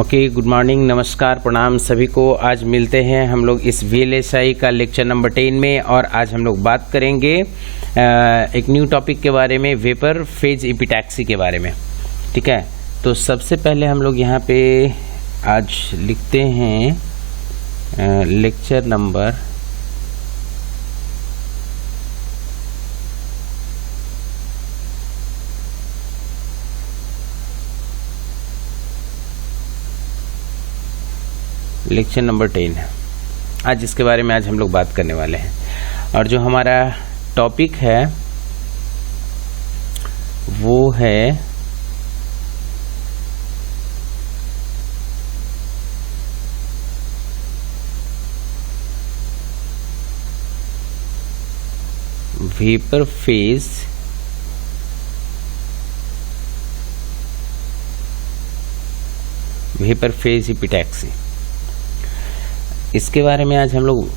Okay, good morning, नमस्कार, प्रणाम सभी को। आज मिलते हैं हम लोग इस VLSI का लेक्चर नंबर 10 में, और आज हम लोग बात करेंगे एक न्यू टॉपिक के बारे में, वेपर फेज एपिटैक्सी के बारे में। ठीक है, तो सबसे पहले हम लोग यहाँ पे आज लिखते हैं लेक्चर नंबर लेक्चर नंबर 10 है। आज इसके बारे में हम लोग बात करने वाले हैं, और जो हमारा टॉपिक है वो है वेपर फेज एपिटैक्सी। इसके बारे में आज हम लोग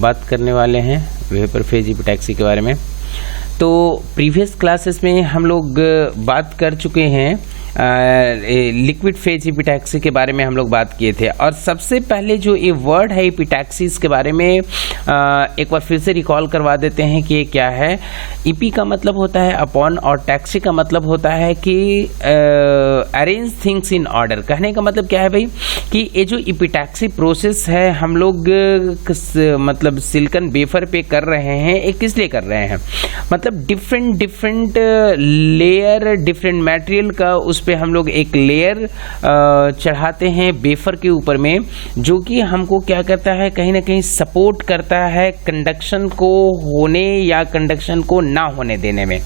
बात करने वाले हैं, वेपर फेज एपिटैक्सी के बारे में। तो प्रीवियस क्लासेस में हम लोग बात कर चुके हैं, लिक्विड फेज एपिटैक्सी के बारे में हम लोग बात किए थे। और सबसे पहले जो ये वर्ड है एपिटैक्सीज के बारे में एक बार फिर से रिकॉल करवा देते हैं कि ये क्या है। ईपी का मतलब होता है अपॉन, और टैक्सी का मतलब होता है कि अरेंज थिंग्स इन ऑर्डर। कहने का मतलब क्या है भाई, कि ये जो एपिटैक्सी प्रोसेस है हम लोग मतलब सिलिकॉन वेफर पे कर रहे हैं, ये किस लिए कर रहे हैं, मतलब डिफरेंट लेयर, डिफरेंट मटेरियल का उस पे हम लोग एक लेयर चढ़ाते हैं वेफर के ऊपर में, जो कि हमको क्या करता है, कहीं ना कहीं सपोर्ट करता है कंडक्शन को होने या कंडक्शन को ना होने देने में,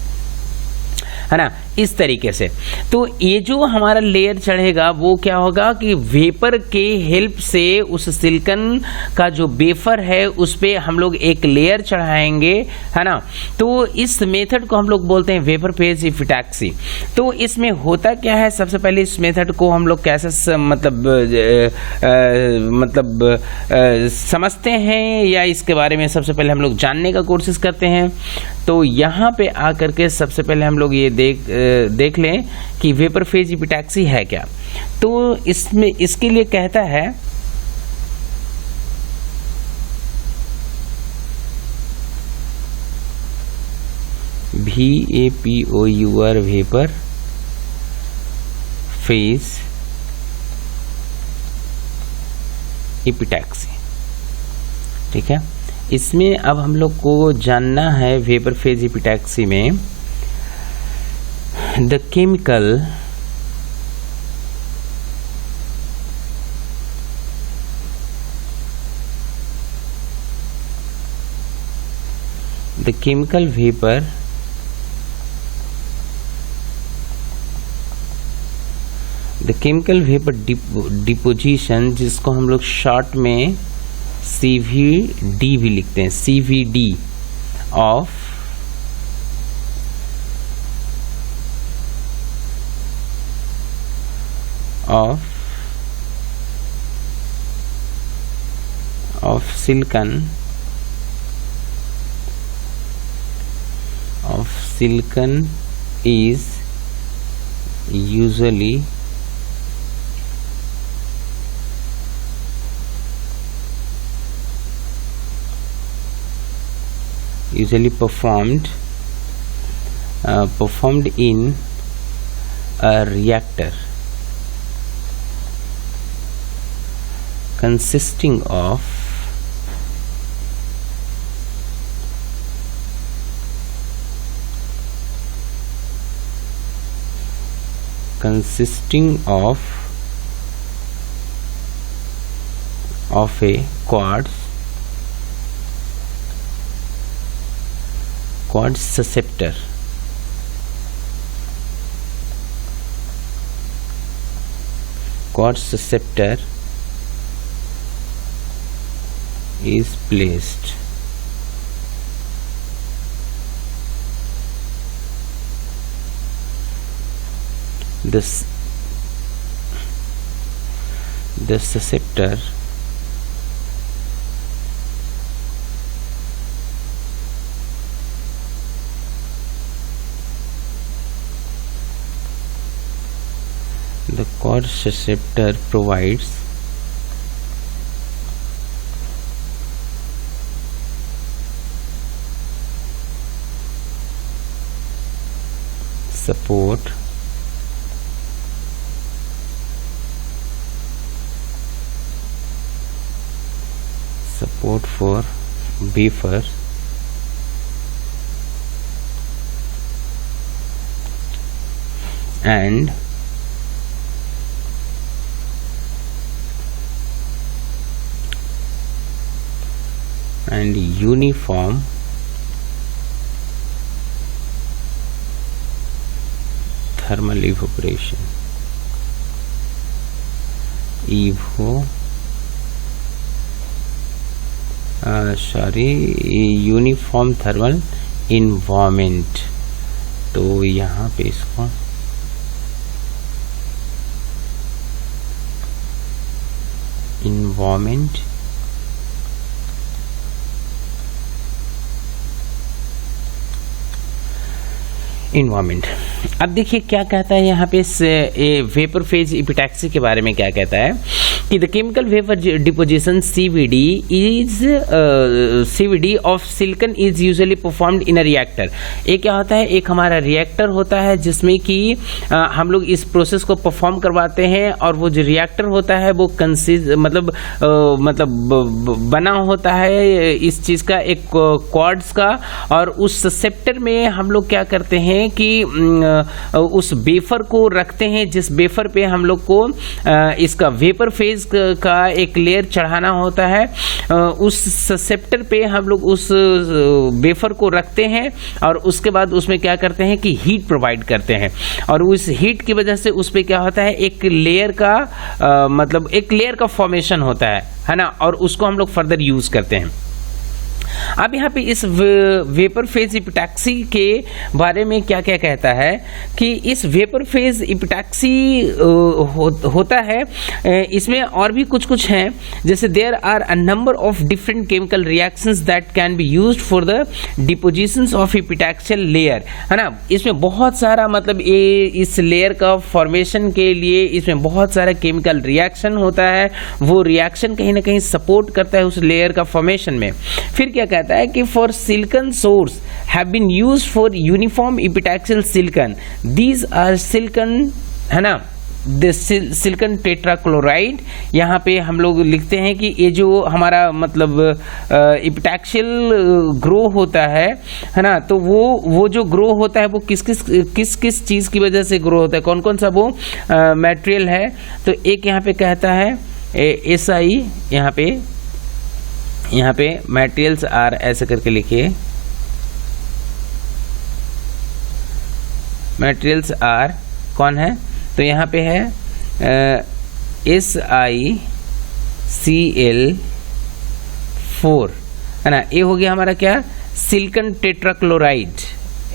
है ना, इस तरीके से। तो ये जो हमारा लेयर चढ़ेगा वो क्या होगा कि वेपर के हेल्प से उस सिलिकॉन का जो वेफर है उस पे हम लोग एक लेयर चढ़ाएंगे, है ना। तो इस मेथड को हम लोग बोलते हैं वेपर फेज एपिटैक्सी। तो इसमें होता क्या है, सबसे पहले इस मेथड को हम लोग कैसे समझते हैं, या इसके बारे में सबसे पहले हम लोग जानने का कोशिश करते हैं। तो यहाँ पे आकर के सबसे पहले हम लोग ये देख लें कि वेपर फेज एपिटैक्सी है क्या। तो इसमें इसके लिए कहता है VAPOUR, वेपर फेज एपिटैक्सी। ठीक है, इसमें अब हम लोग को जानना है वेपर फेज एपिटैक्सी में the chemical vapor डिपोजिशन, जिसको हम लोग शॉर्ट में CVD भी लिखते हैं, CVD of silicon is usually performed in a reactor consisting of a quartz susceptor. Quartz susceptor is placed. The susceptor The cord susceptor provides support for wafer and uniform thermal evaporation. Uniform thermal environment. तो यहाँ पे इसको environment अब देखिए क्या कहता है यहाँ पे वेपर फेज इपिटैक्सी के बारे में क्या कहता है कि the chemical vapour deposition CVD of silicon is usually performed in a reactor. ये क्या होता है, एक हमारा रिएक्टर होता है जिसमें कि हम लोग इस प्रोसेस को परफॉर्म करवाते हैं और वो जो रिएक्टर होता है वो बना होता है इस चीज़ का, एक क्वार्ट्ज का, और उस ससेप्टर में हम लोग क्या करते हैं कि उस वेफर को रखते हैं जिस वेफर पे हम लोग को इसका वेपर फेज का एक लेयर चढ़ाना होता है। उस ससेप्टर पे हम लोग उस वेफर को रखते हैं और उसके बाद उसमें क्या करते हैं कि हीट प्रोवाइड करते हैं, और उस हीट की वजह से उस पे क्या होता है, एक लेयर का फॉर्मेशन होता है ना, और उसको हम लोग फर्दर यूज करते हैं। अब यहाँ पे इस वेपर फेज इपिटैक्सी के बारे में क्या क्या कहता है कि इस वेपर फेज इपिटैक्सी होता है, इसमें और भी कुछ हैं, जैसे there are a number of different chemical reactions that can be used for the depositions of epitaxial layer, है ना। इसमें बहुत सारा ये इस लेयर का फॉर्मेशन के लिए इसमें बहुत सारा केमिकल रिएक्शन होता है, वो रिएक्शन कहीं ना कहीं सपोर्ट करता है उस लेयर का फॉर्मेशन में। फिर क्या कहता है कि for silicon source have been used for uniform epitaxial silicon, these are silicon, है ना, सिलिकॉन टेट्राक्लोराइड। यहाँ पे हम लोग लिखते हैं कि ये जो हमारा इपिटैक्सियल ग्रो होता है ना, तो वो जो ग्रो होता है वो किस चीज़ की वजह से ग्रो होता है, कौन कौन सा वो मटेरियल है। तो एक यहाँ पे कहता है SI, यहाँ पे मटेरियल्स आर ऐसे करके लिखिए, मटेरियल्स आर कौन है, तो यहाँ पे है SiCl4, है ना। ये हो गया हमारा क्या, सिलिकॉन टेट्राक्लोराइड,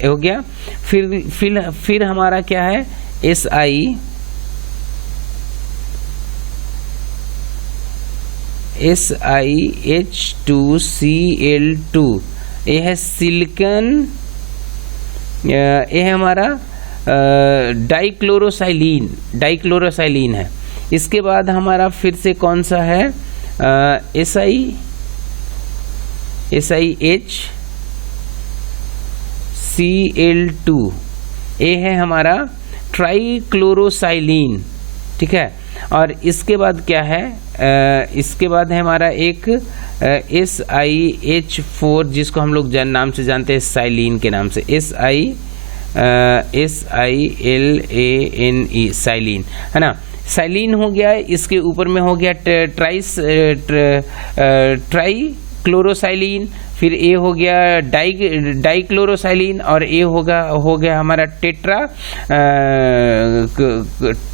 ये हो गया। फिर हमारा क्या है SiH2Cl2, ये है सिलिकॉन, ये है हमारा डाइक्लोरोसाइलिन है। इसके बाद हमारा फिर से कौन सा है SiHCl2, ये है हमारा ट्राइक्लोरोसाइलिन, ठीक है। और इसके बाद क्या है, इसके बाद है हमारा एक SiH4, जिसको हम लोग नाम से जानते हैं साइलिन के नाम से, SiLANE, साइलिन, है ना। साइलिन हो गया, इसके ऊपर में हो गया ट्राइक्लोरोसाइलिन, फिर ये हो गया डाइक्लोरोसाइलिन, और ये हो गया हमारा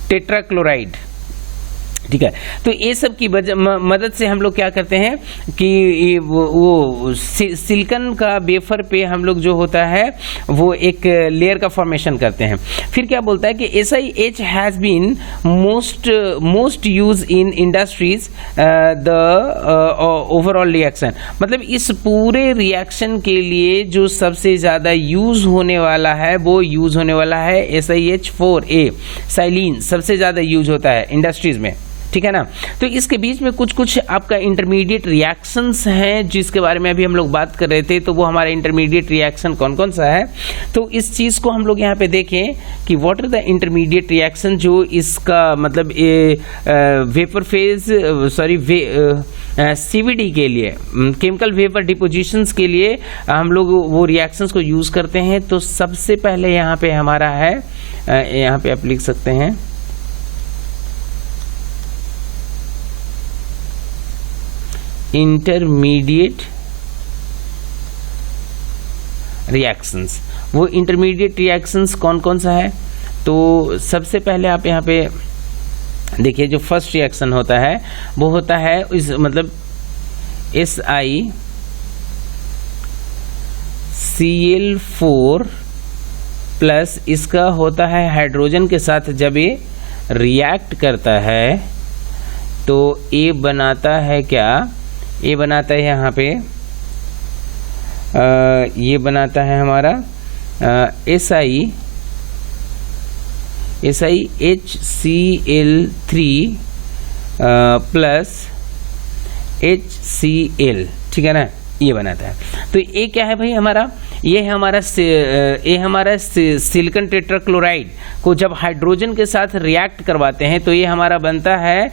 टेट्राक्लोराइड, ठीक है। तो ये सब की मदद से हम लोग क्या करते हैं कि वो सिलिकॉन का वेफर पे हम लोग जो होता है वो एक लेयर का फॉर्मेशन करते हैं। फिर क्या बोलता है कि SiH has been most use in industries the overall reaction, मतलब इस पूरे रिएक्शन के लिए जो सबसे ज़्यादा यूज होने वाला है वो यूज होने वाला है SiH4a, साइलिन सबसे ज़्यादा यूज होता है इंडस्ट्रीज में, ठीक है ना। तो इसके बीच में कुछ कुछ आपका इंटरमीडिएट रिएक्शंस हैं जिसके बारे में अभी हम लोग बात कर रहे थे। तो वो हमारा इंटरमीडिएट रिएक्शन कौन कौन सा है, तो इस चीज़ को हम लोग यहाँ पे देखें कि what are the intermediate reaction जो इसका मतलब वेपर फेज CVD के लिए, केमिकल वेपर डिपोजिशंस के लिए हम लोग वो रिएक्शंस को यूज़ करते हैं। तो सबसे पहले यहाँ पे हमारा है, यहाँ पे आप लिख सकते हैं इंटरमीडिएट रिएक्शंस। वो इंटरमीडिएट रिएक्शंस कौन कौन सा है, तो सबसे पहले आप यहाँ पे देखिए जो फर्स्ट रिएक्शन होता है वो होता है इस मतलब SiCl4 प्लस इसका होता है हाइड्रोजन के साथ जब ये रिएक्ट करता है तो ये बनाता है क्या, ये बनाता है यहाँ पे ये बनाता है हमारा SiHCl3 प्लस HCl, ठीक है ना, ये बनाता है। तो ये क्या है भाई हमारा, ये हमारा सिलिकॉन टेट्राक्लोराइड को जब हाइड्रोजन के साथ रिएक्ट करवाते हैं तो ये हमारा बनता है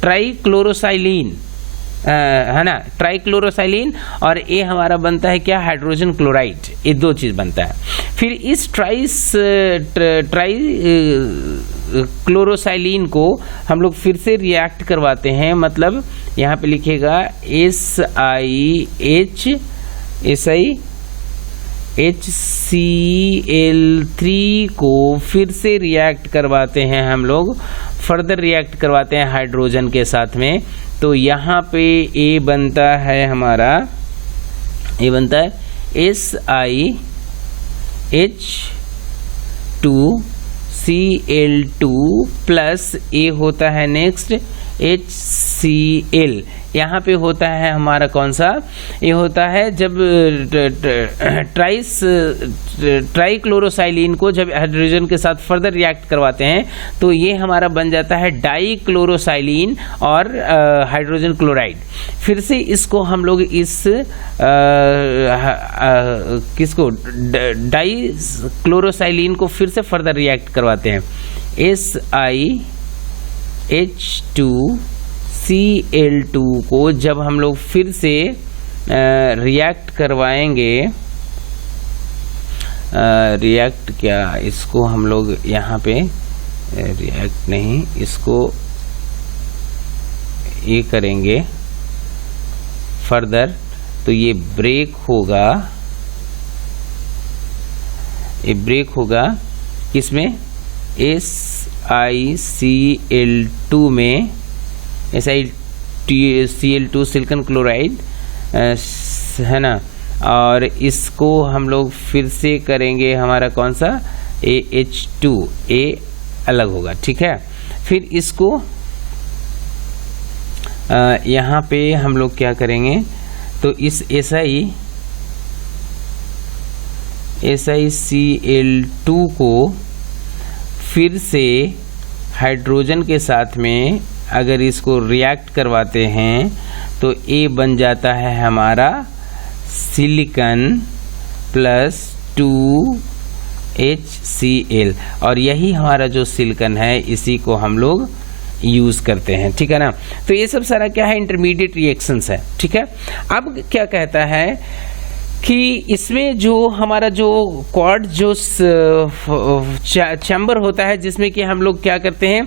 ट्राइक्लोरोसाइलिन, है ना, ट्राइक्लोरोसाइलिन, और ये हमारा बनता है क्या, हाइड्रोजन क्लोराइड, ये दो चीज़ बनता है। फिर इस ट्राइक्लोरोसाइलिन को हम लोग फिर से रिएक्ट करवाते हैं, मतलब यहाँ पे लिखेगा SiHCl3 को फिर से रिएक्ट करवाते हैं हम लोग, फर्दर रिएक्ट करवाते हैं हाइड्रोजन के साथ में। तो यहाँ पे ये बनता है हमारा, ये बनता है SiH2Cl2 प्लस ये होता है नेक्स्ट HCl। यहाँ पे होता है हमारा कौन सा, ये होता है जब ट्राइक्लोरोसाइलिन को जब हाइड्रोजन के साथ फर्दर रिएक्ट करवाते हैं तो ये हमारा बन जाता है डाइक्लोरोसाइलिन और हाइड्रोजन क्लोराइड। फिर से इसको हम लोग इस किसको डाइक्लोरोसाइलिन को फिर से फर्दर रिएक्ट करवाते हैं, SiH2Cl2 को जब हम लोग फिर से रिएक्ट करवाएंगे, रिएक्ट क्या, इसको हम लोग यहाँ पे रिएक्ट नहीं, इसको ये करेंगे फर्दर, तो ये ब्रेक होगा, ये ब्रेक होगा किसमें, SiCl2 में, SiCl2 सिलिकॉन क्लोराइड है ना, और इसको हम लोग फिर से करेंगे हमारा कौन सा, AH2, A अलग होगा, ठीक है। फिर इसको यहाँ पे हम लोग क्या करेंगे, तो इस SiCl2 को फिर से हाइड्रोजन के साथ में अगर इसको रिएक्ट करवाते हैं तो ये बन जाता है हमारा सिलिकॉन प्लस 2HCl, और यही हमारा जो सिलिकॉन है इसी को हम लोग यूज़ करते हैं, ठीक है ना। तो ये सब सारा क्या है, इंटरमीडिएट रिएक्शंस है, ठीक है। अब क्या कहता है कि इसमें जो हमारा जो क्वाड जो चैम्बर होता है जिसमें कि हम लोग क्या करते हैं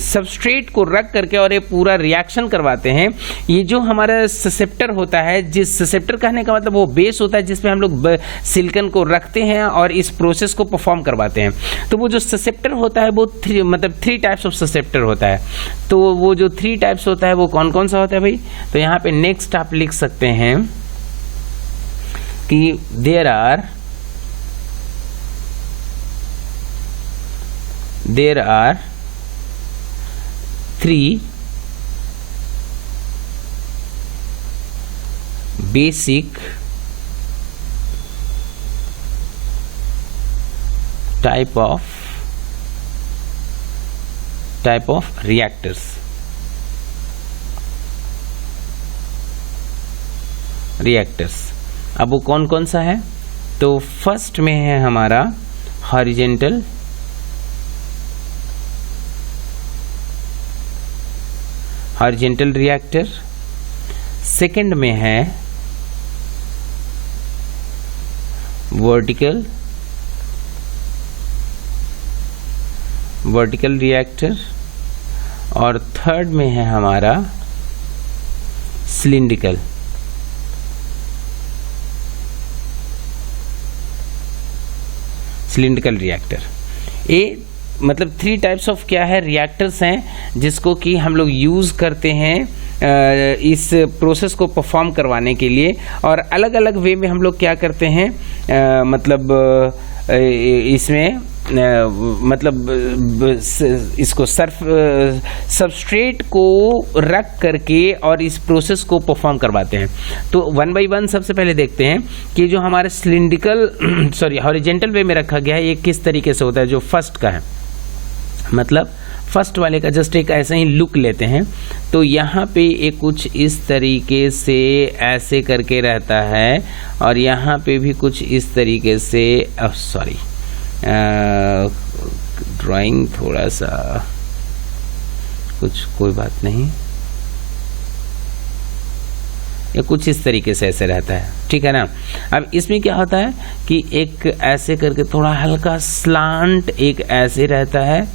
सबस्ट्रेट को रख करके और ये पूरा रिएक्शन करवाते हैं। ये जो हमारा ससेप्टर होता है, जिस ससेप्टर कहने का मतलब वो बेस होता है जिसमें हम लोग सिलिकॉन को रखते हैं और इस प्रोसेस को परफॉर्म करवाते हैं। तो वो जो ससेप्टर होता है वो थ्री टाइप्स ऑफ ससेप्टर होता है। तो वो जो 3 टाइप्स होता है वो कौन कौन सा होता है भाई? तो यहाँ पे नेक्स्ट आप लिख सकते हैं कि there are 3 basic type of reactors। अब वो कौन कौन सा है? तो फर्स्ट में है हमारा हॉरिजेंटल रिएक्टर, सेकंड में है वर्टिकल रिएक्टर, और थर्ड में है हमारा सिलिंड्रिकल। रिएक्टर। ये मतलब 3 टाइप्स ऑफ क्या है रिएक्टर्स हैं जिसको कि हम लोग यूज़ करते हैं इस प्रोसेस को परफॉर्म करवाने के लिए, और अलग अलग वे में हम लोग क्या करते हैं मतलब इसमें मतलब इसको सबस्ट्रेट को रख करके और इस प्रोसेस को परफॉर्म करवाते हैं। तो 1 by 1 सबसे पहले देखते हैं कि जो हमारे हॉरिजेंटल वे में रखा गया है ये किस तरीके से होता है। जो फर्स्ट का है, मतलब फर्स्ट वाले का जस्ट एक ऐसा ही लुक लेते हैं। तो यहाँ पे एक कुछ इस तरीके से ऐसे करके रहता है, और यहाँ पे भी कुछ इस तरीके से ड्राइंग थोड़ा सा कुछ, कोई बात नहीं, ये कुछ इस तरीके से ऐसे रहता है, ठीक है ना। अब इसमें क्या होता है कि एक ऐसे करके थोड़ा हल्का स्लांट एक ऐसे रहता है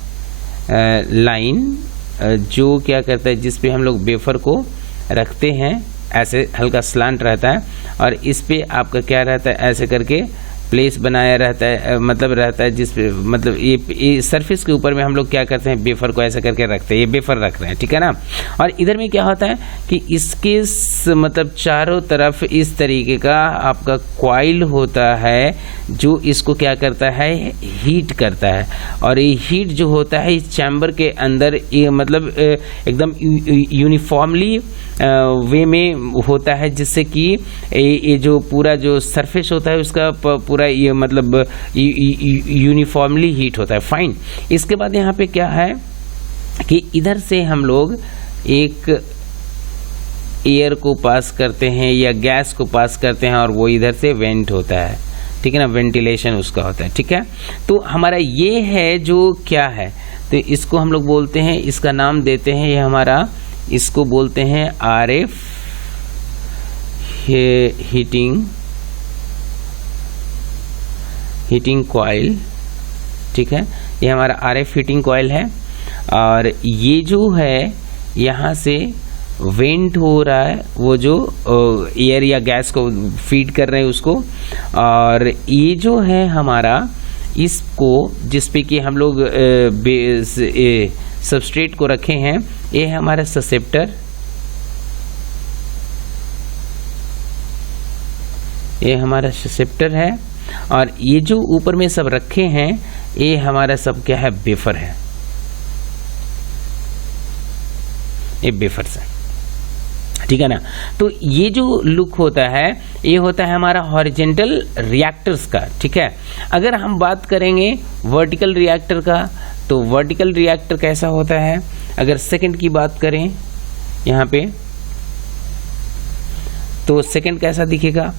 लाइन, जो क्या करता है जिस पे हम लोग वेफर को रखते हैं, ऐसे हल्का स्लांट रहता है, और इस पे आपका क्या रहता है ऐसे करके प्लेस बनाया रहता है, मतलब रहता है जिस पे मतलब ये सरफेस के ऊपर में हम लोग क्या करते हैं वेफर को ऐसे करके रखते हैं, ये वेफर रख रहे हैं, ठीक है ना। और इधर में क्या होता है कि इसके मतलब चारों तरफ इस तरीके का आपका कॉइल होता है जो इसको क्या करता है हीट करता है, और ये हीट जो होता है इस चैम्बर के अंदर ये मतलब एकदम यूनिफॉर्मली वे में होता है, जिससे कि ये जो पूरा जो सरफेस होता है उसका पूरा ये मतलब यूनिफॉर्मली हीट होता है। फाइन। इसके बाद यहाँ पे क्या है कि इधर से हम लोग एक एयर को पास करते हैं या गैस को पास करते हैं, और वो इधर से वेंट होता है, ठीक है ना, वेंटिलेशन उसका होता है, ठीक है। तो हमारा ये है जो क्या है, तो इसको हम लोग बोलते हैं, इसका नाम देते हैं ये हमारा, इसको बोलते हैं RF हीटिंग कॉइल, ठीक है। ये हमारा RF हीटिंग कॉइल है, और ये जो है यहाँ से वेंट हो रहा है, वो जो एयर या गैस को फीड कर रहे हैं उसको, और ये जो है हमारा इसको जिस पे कि हम लोग सबस्ट्रेट को रखे हैं, ये है हमारा ससेप्टर, ये हमारा ससेप्टर है, और ये जो ऊपर में सब रखे हैं ये हमारा सब क्या है वेफर है, ये वेफर्स है, ठीक है ना। तो ये जो लुक होता है ये होता है हमारा हॉरिजेंटल रिएक्टर्स का, ठीक है। अगर हम बात करेंगे वर्टिकल रिएक्टर का, तो वर्टिकल रिएक्टर कैसा होता है, अगर सेकंड की बात करें यहाँ पे, तो सेकंड कैसा दिखेगा,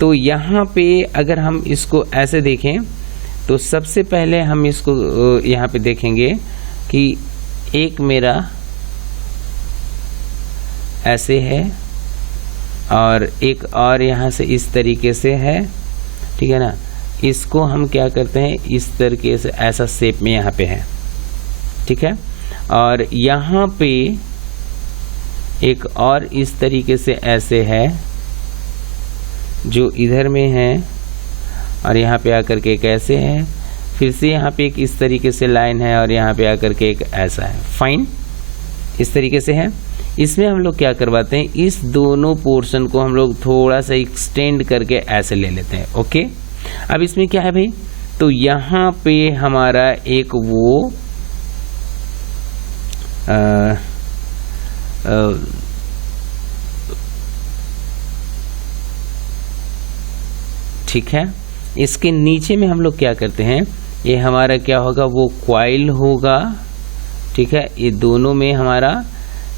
तो यहाँ पे अगर हम इसको ऐसे देखें तो सबसे पहले हम इसको यहाँ पे देखेंगे कि एक मेरा ऐसे है, और एक और यहाँ से इस तरीके से है, ठीक है ना। इसको हम क्या करते हैं, इस तरीके से ऐसा शेप में यहाँ पे है, ठीक है। और यहाँ पे एक और इस तरीके से ऐसे है जो इधर में है, और यहाँ पे आकर के एक ऐसे है, फिर से यहाँ पे एक इस तरीके से लाइन है, और यहाँ पे आकर के एक ऐसा है। फाइन, इस तरीके से है। इसमें हम लोग क्या करवाते हैं, इस दोनों पोर्शन को हम लोग थोड़ा सा एक्सटेंड करके ऐसे ले लेते हैं। ओके, अब इसमें क्या है भाई, तो यहाँ पे हमारा एक वो ठीक है। इसके नीचे में हम लोग क्या करते हैं, ये हमारा क्या होगा, वो कॉइल होगा, ठीक है। ये दोनों में हमारा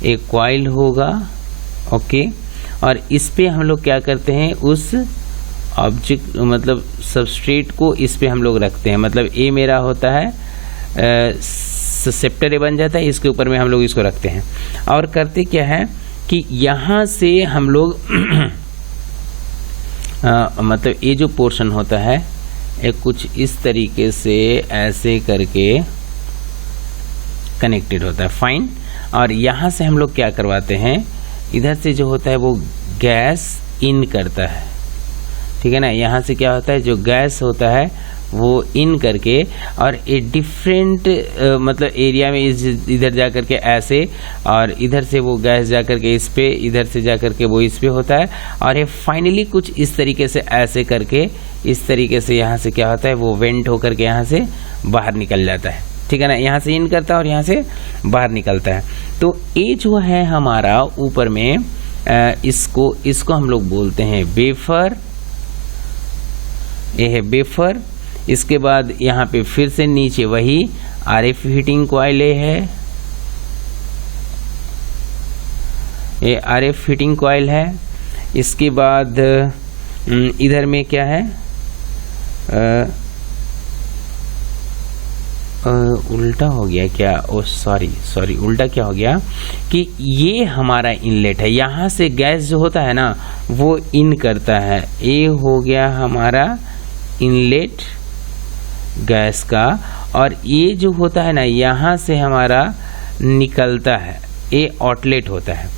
एक कॉइल होगा, ओके। और इस पे हम लोग क्या करते हैं, उस ऑब्जेक्ट मतलब सबस्ट्रेट को इस पे हम लोग रखते हैं। मतलब ए मेरा होता है ससेप्टर ए बन जाता है, इसके ऊपर में हम लोग इसको रखते हैं। और करते क्या है कि यहाँ से हम लोग मतलब ये जो पोर्शन होता है ये कुछ इस तरीके से ऐसे करके कनेक्टेड होता है। फाइन। और यहाँ से हम लोग क्या करवाते हैं, इधर से जो होता है वो गैस इन करता है, ठीक है ना। यहाँ से क्या होता है, जो गैस होता है वो इन करके, और ये डिफरेंट मतलब एरिया में इधर जा कर के ऐसे, और इधर से वो गैस जा कर के इस पे, इधर से जा कर के वो इस पे होता है, और ये फाइनली कुछ इस तरीके से ऐसे करके, इस तरीके से यहाँ से क्या होता है, वो वेंट होकर के यहाँ से बाहर निकल जाता है, ठीक है ना। यहाँ से इन करता है और यहाँ से बाहर निकलता है। तो ये जो है हमारा ऊपर में इसको हम लोग बोलते हैं वेफर, ये है वेफर। इसके बाद यहाँ पे फिर से नीचे वही आरएफ हीटिंग कॉइल है, ये आरएफ हीटिंग कॉइल है। इसके बाद इधर में क्या है, उल्टा हो गया क्या, ओ सॉरी उल्टा क्या हो गया कि ये हमारा इनलेट है। यहाँ से गैस जो होता है ना वो इन करता है, ये हो गया हमारा इनलेट गैस का। और ये जो होता है ना यहाँ से हमारा निकलता है, ये आउटलेट होता है।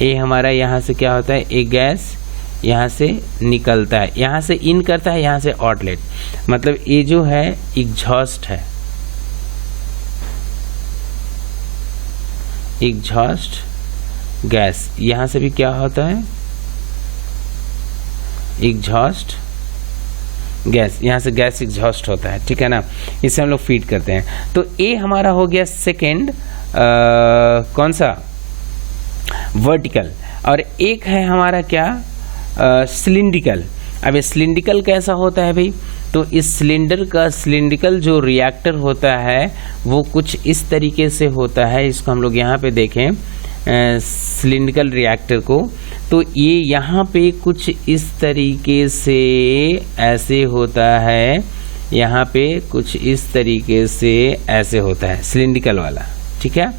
ये हमारा यहाँ से क्या होता है, ये गैस यहाँ से निकलता है, यहाँ से इन करता है, यहाँ से आउटलेट। मतलब ये जो है एग्जॉस्ट है, एग्जॉस्ट गैस। यहाँ से भी क्या होता है, एग्जॉस्ट गैस, यहाँ से गैस एग्जॉस्ट होता है, ठीक है ना। इसे हम लोग फीड करते हैं। तो ये हमारा हो गया सेकेंड, कौन सा, वर्टिकल। और एक है हमारा क्या, सिलिंड्रिकल। अब ये सिलिंड्रिकल कैसा होता है भाई, तो इस सिलेंडर का सिलिंड्रिकल जो रिएक्टर होता है वो कुछ इस तरीके से होता है। इसको हम लोग यहाँ पे देखें सिलिंड्रिकल रिएक्टर को, तो ये यहाँ पे कुछ इस तरीके से ऐसे होता है, यहाँ पे कुछ इस तरीके से ऐसे होता है सिलिंड्रिकल वाला, ठीक है।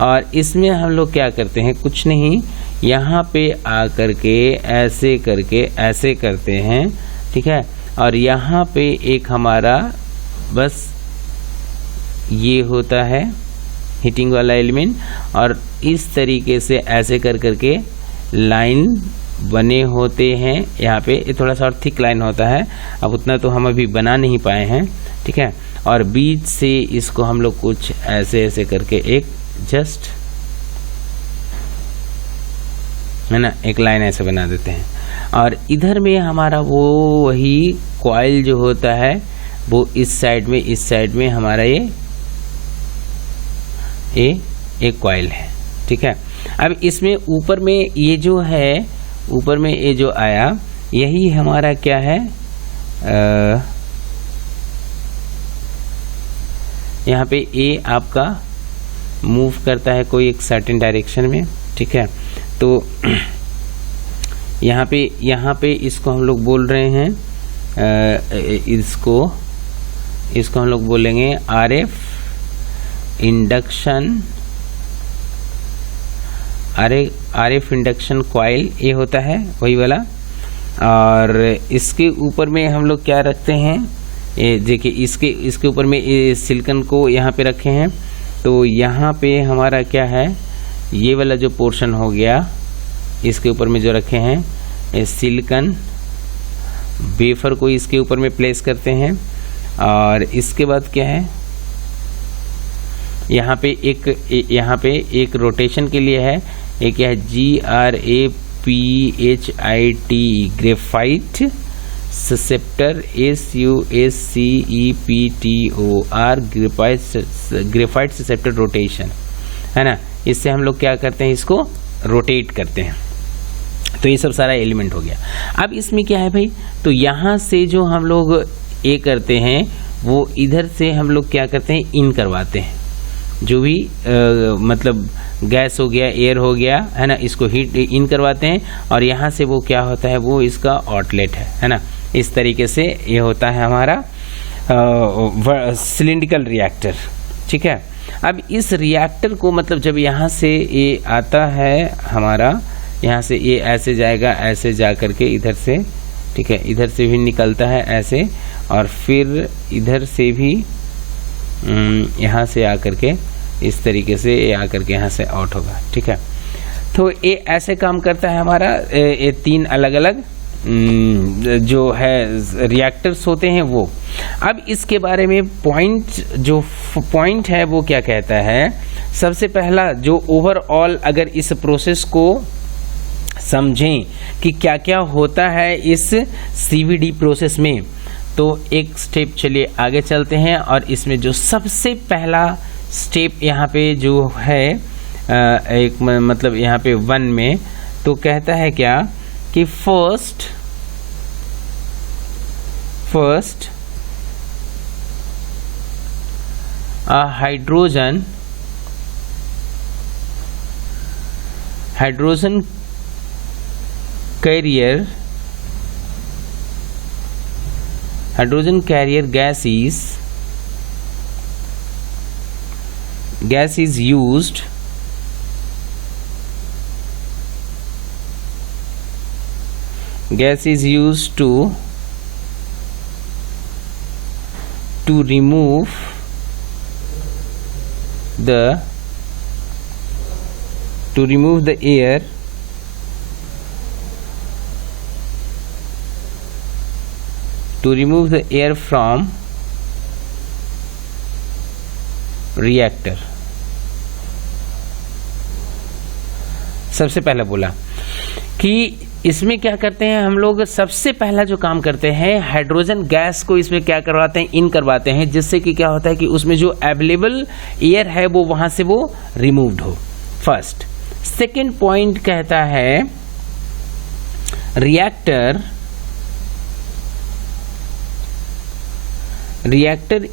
और इसमें हम लोग क्या करते हैं, कुछ नहीं, यहाँ पे आकर के ऐसे करके ऐसे करते हैं, ठीक है। और यहाँ पे एक हमारा बस ये होता है हीटिंग वाला एलिमेंट, और इस तरीके से ऐसे कर करके लाइन बने होते हैं। यहाँ पे ये थोड़ा सा और थिक लाइन होता है, अब उतना तो हम अभी बना नहीं पाए हैं, ठीक है। और बीच से इसको हम लोग कुछ ऐसे ऐसे करके एक जस्ट है ना, एक लाइन ऐसे बना देते हैं। और इधर में हमारा वो वही कॉइल जो होता है वो इस साइड में हमारा ये एक कॉइल है, ठीक है। अब इसमें ऊपर में ये जो है, ऊपर में ये जो आया यही हमारा क्या है, यहाँ पे ये आपका मूव करता है कोई एक सर्टेन डायरेक्शन में, ठीक है। तो यहाँ पे इसको हम लोग बोल रहे हैं, इसको हम लोग बोलेंगे RF induction RF induction coil ये होता है वही वाला। और इसके ऊपर में हम लोग क्या रखते हैं, ये देखिए इसके ऊपर में ये सिलिकॉन को यहाँ पे रखे हैं। तो यहाँ पे हमारा क्या है, ये वाला जो पोर्शन हो गया इसके ऊपर में जो रखे हैं ये सिलिकॉन वेफर को इसके ऊपर में प्लेस करते हैं। और इसके बाद क्या है, यहाँ पे एक रोटेशन के लिए है, एक है GRAPHIT graphite susceptor SUSCEPTOR graphite susceptor rotation है ना। इससे हम लोग क्या करते हैं, इसको रोटेट करते हैं। तो ये सब सारा एलिमेंट हो गया। अब इसमें क्या है भाई, तो यहाँ से जो हम लोग ये करते हैं वो इधर से हम लोग क्या करते हैं, इन करवाते हैं। जो भी मतलब गैस हो गया, एयर हो गया है ना, इसको हीट इन करवाते हैं। और यहाँ से वो क्या होता है, वो इसका आउटलेट है ना। इस तरीके से ये होता है हमारा सिलिंड्रिकल रिएक्टर। ठीक है। अब इस रिएक्टर को मतलब जब यहाँ से ये आता है हमारा, यहाँ से ये ऐसे जाएगा, ऐसे जा करके इधर से, ठीक है, इधर से भी निकलता है ऐसे, और फिर इधर से भी यहाँ से आकर के इस तरीके से ये आकर के यहाँ से आउट होगा। ठीक है। तो ये ऐसे काम करता है हमारा। ये तीन अलग अलग जो है रिएक्टर्स होते हैं वो। अब इसके बारे में पॉइंट है वो क्या कहता है, सबसे पहला जो ओवरऑल अगर इस प्रोसेस को समझें कि क्या क्या होता है इस CVD प्रोसेस में, तो एक स्टेप चलिए आगे चलते हैं। और इसमें जो सबसे पहला स्टेप यहाँ पे जो है एक मतलब यहाँ पे 1 में, तो कहता है क्या कि first hydrogen carrier gas is used to remove the air from reactor। सबसे पहला बोला कि इसमें क्या करते हैं हम लोग, सबसे पहला जो काम करते हैं हाइड्रोजन गैस को इसमें क्या करवाते हैं, इन करवाते हैं, जिससे कि क्या होता है कि उसमें जो अवेलेबल एयर है वो वहां से वो रिमूव्ड हो। फर्स्ट। सेकेंड पॉइंट कहता है reactor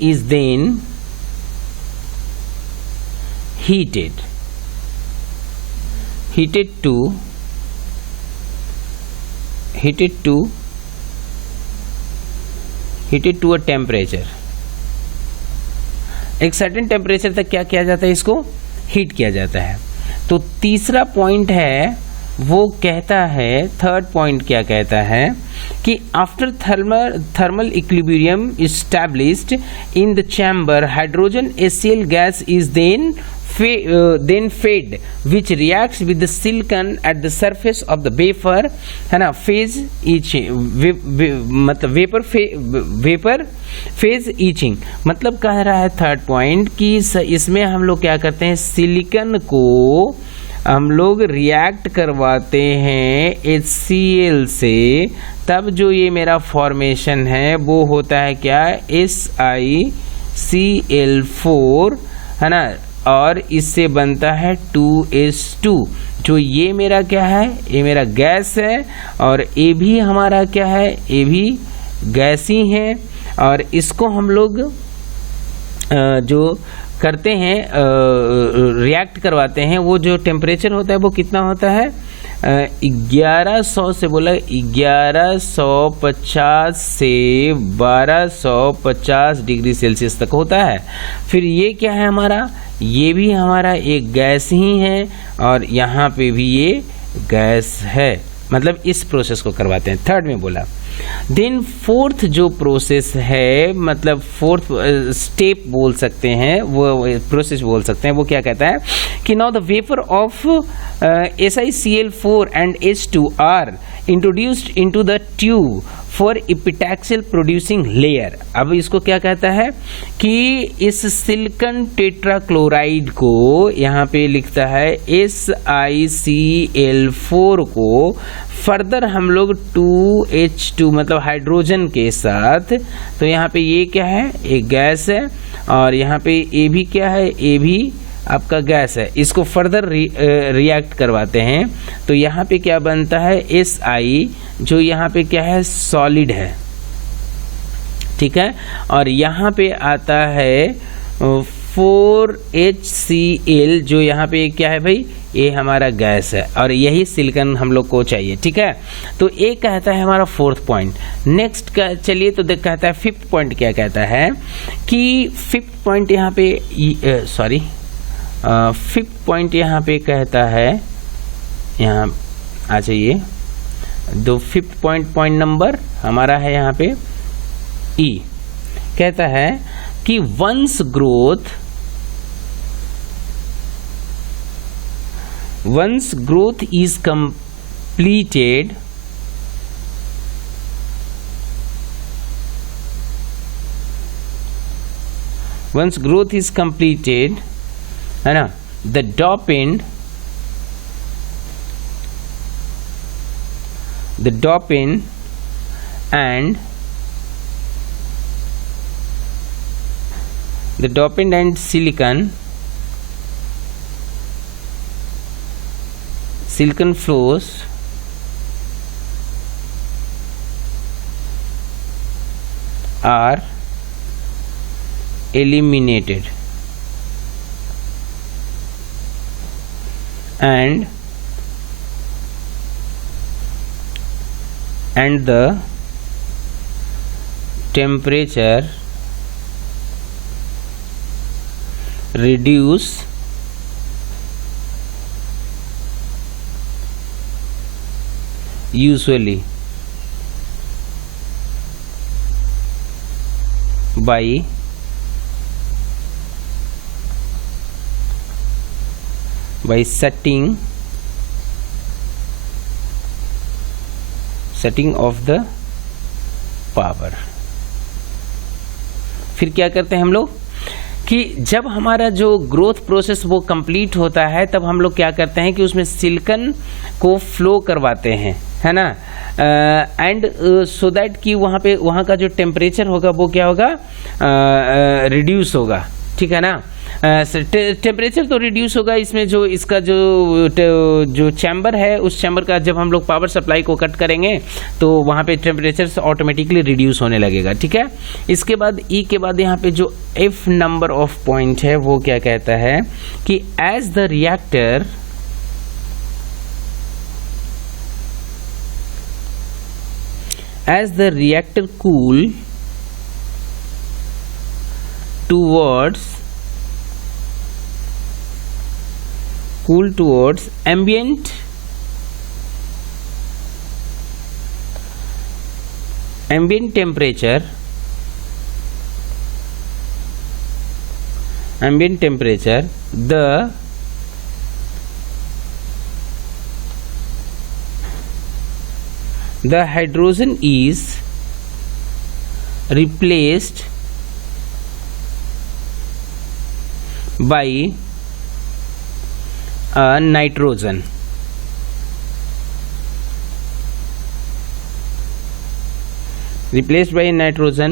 is then heated to a temperature। एक सर्टेन टेम्परेचर तक क्या किया जाता है, इसको हीट किया जाता है। तो तीसरा पॉइंट है वो कहता है, थर्ड पॉइंट क्या कहता है कि after thermal equilibrium established in the chamber, hydrogen HCl gas is then fed, which reacts with the silicon at the surface of the wafer, है ना, phase etching, मतलब वेपर फेज ईचिंग। मतलब कह रहा है थर्ड पॉइंट कि इसमें हम लोग क्या करते हैं, सिलिकॉन को हम लोग रिएक्ट करवाते हैं HCl से, तब जो ये मेरा फॉर्मेशन है वो होता है क्या, SiCl4 है ना, और इससे बनता है 2H2। जो ये मेरा क्या है, ये मेरा गैस है, और ये भी हमारा क्या है, ये भी गैस ही है। और इसको हम लोग जो करते हैं रिएक्ट करवाते हैं, वो जो टेम्परेचर होता है वो कितना होता है, 1100 से बोला 1150 से 1250 डिग्री सेल्सियस तक होता है। फिर ये क्या है हमारा, ये भी हमारा एक गैस ही है और यहाँ पे भी ये गैस है, मतलब इस प्रोसेस को करवाते हैं। थर्ड में बोला देन फोर्थ जो प्रोसेस है, मतलब फोर्थ स्टेप बोल सकते हैं, वो प्रोसेस बोल सकते हैं, वो क्या कहता है कि now the vapour of SiCl4 and H2 are introduced into the tube for epitaxial producing layer। अब इसको क्या कहता है कि इस सिलिकॉन टेट्राक्लोराइड को यहाँ पे लिखता है SiCl4 को फर्दर हम लोग 2H2 मतलब हाइड्रोजन के साथ, तो यहाँ पे ये क्या है, एक गैस है और यहाँ पे ये भी क्या है, ये भी आपका गैस है, इसको फर्दर रिएक्ट करवाते हैं। तो यहाँ पे क्या बनता है Si, जो यहाँ पे क्या है सॉलिड है, ठीक है, और यहाँ पे आता है 4HCl, जो यहाँ पे क्या है भाई, ये हमारा गैस है और यही सिलिकॉन हम लोग को चाहिए, ठीक है। तो ये कहता है हमारा फोर्थ पॉइंट। नेक्स्ट का चलिए तो देख कहता है फिफ्थ पॉइंट क्या कहता है कि फिफ्थ पॉइंट यहाँ पे फिफ्थ पॉइंट यहाँ पे कहता है, यहाँ आ जाइए, दो फिफ्थ पॉइंट नंबर हमारा है यहाँ पे ई, कहता है कि once growth is completed, है ना, the dopant and silicon flows are eliminated and the temperature reduce usually by setting of the power। फिर क्या करते हैं हम लोग कि जब हमारा जो ग्रोथ प्रोसेस वो कंप्लीट होता है, तब हम लोग क्या करते हैं कि उसमें सिलिकॉन को फ्लो करवाते हैं, है ना, एंड सो दैट कि वहाँ का जो टेम्परेचर होगा वो क्या होगा, रिड्यूस होगा, ठीक है ना। टेम्परेचर तो रिड्यूस होगा, इसमें जो इसका जो चैम्बर है, उस चैम्बर का जब हम लोग पावर सप्लाई को कट करेंगे तो वहाँ पे टेम्परेचर ऑटोमेटिकली रिड्यूस होने लगेगा, ठीक है। इसके बाद ई के बाद यहाँ पे जो एफ नंबर ऑफ पॉइंट है वो क्या कहता है कि as the reactor cool towards ambient temperature, the hydrogen is replaced by a nitrogen,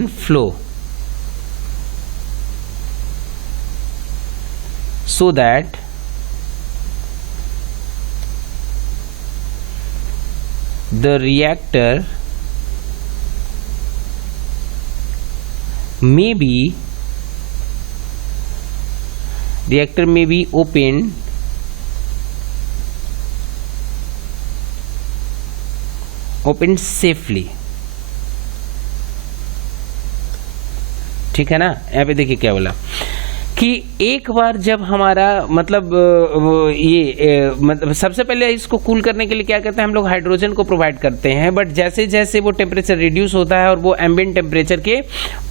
flow, so that the reactor may be opened open safely. ठीक है ना, यहाँ पे देखिए क्या बोला कि एक बार जब हमारा मतलब मतलब सबसे पहले इसको कूल करने के लिए क्या करते हैं हम लोग, हाइड्रोजन को प्रोवाइड करते हैं, बट जैसे जैसे वो टेम्परेचर रिड्यूस होता है और वो एम्बिएंट टेम्परेचर के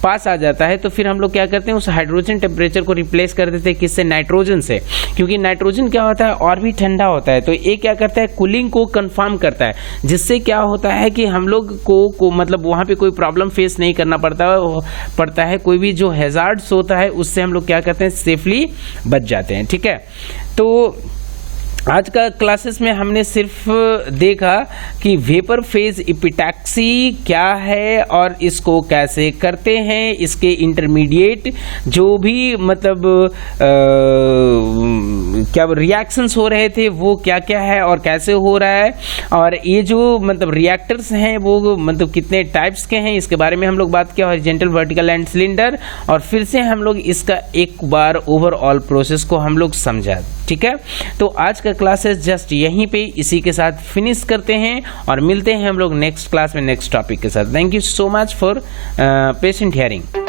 पास आ जाता है, तो फिर हम लोग क्या करते हैं उस हाइड्रोजन टेम्परेचर को रिप्लेस कर देते हैं किससे, नाइट्रोजन से, क्योंकि नाइट्रोजन क्या होता है और भी ठंडा होता है, तो ये क्या करता है कूलिंग को कंफर्म करता है, जिससे क्या होता है कि हम लोग को मतलब वहाँ पे कोई प्रॉब्लम फेस नहीं करना पड़ता है, कोई भी जो हैजार्ड्स होता है उससे हम लोग क्या करते हैं सेफली बच जाते हैं। ठीक है, तो आज का क्लासेस में हमने सिर्फ देखा कि वेपर फेज इपिटैक्सी क्या है और इसको कैसे करते हैं, इसके इंटरमीडिएट जो भी मतलब क्या रिएक्शंस हो रहे थे वो क्या क्या है और कैसे हो रहा है, और ये जो मतलब रिएक्टर्स हैं वो मतलब कितने टाइप्स के हैं इसके बारे में हम लोग बात किया, हॉरिजॉन्टल, वर्टिकल एंड सिलेंडर, और फिर से हम लोग इसका एक बार ओवरऑल प्रोसेस को हम लोग समझा। ठीक है, तो आज का क्लासेस जस्ट यहीं पे इसी के साथ फिनिश करते हैं और मिलते हैं हम लोग नेक्स्ट क्लास में नेक्स्ट टॉपिक के साथ। Thank you so much for patient hearing.